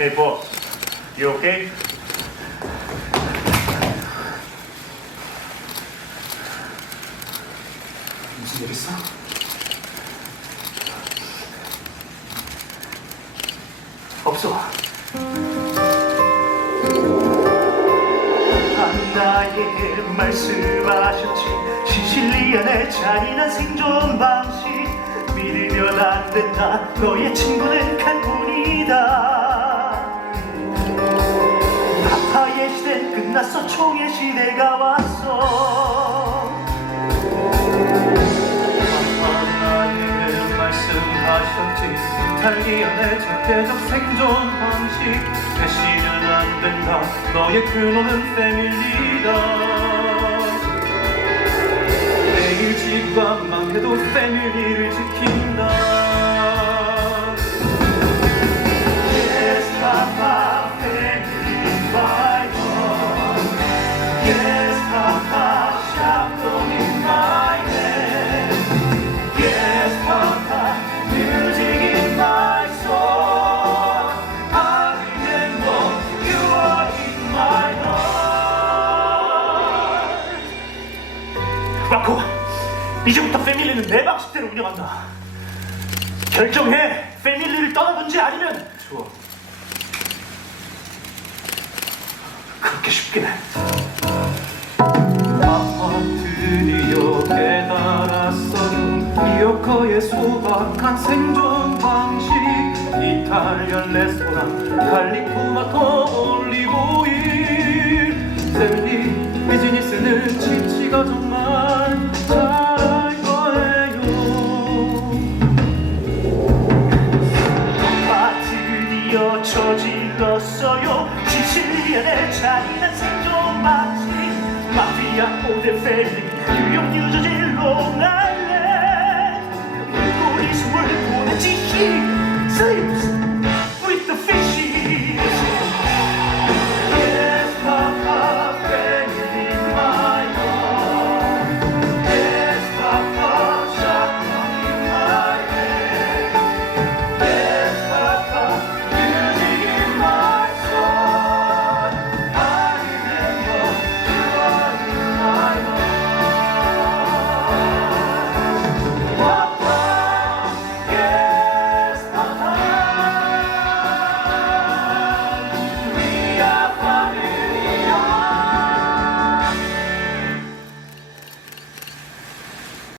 Hey boss, you okay? 무슨 일 있어? 없어. 나에게 말씀하셨지 시실리안의 잔인한 생존 방식 믿으면 안 된다 너의 친구는 칼뿐이다 끝났어 총의 시대가 왔어. 하나님은 말씀하셨지. 이탈리안의 절대적 생존 방식. 배신은 안 된다. 너의 근원은 패밀리다. 내일 지구가 망해도 패밀리를 지킨 마코, 이제부터 패밀리는 내 방식대로 운영한다. 결정해. 패밀리를 떠나든지 아니면 좋아. 그렇게 쉽게. 아빠 드디어 깨달았어 이어커의 소박한 생존 방식. 이탈리안 레스토랑 칼리토마토 올리브오일. 셀리 비즈니스는 치치가 정말 잘할 거예요 마피아 모델 펠리. 뉴욕 뉴저지 롱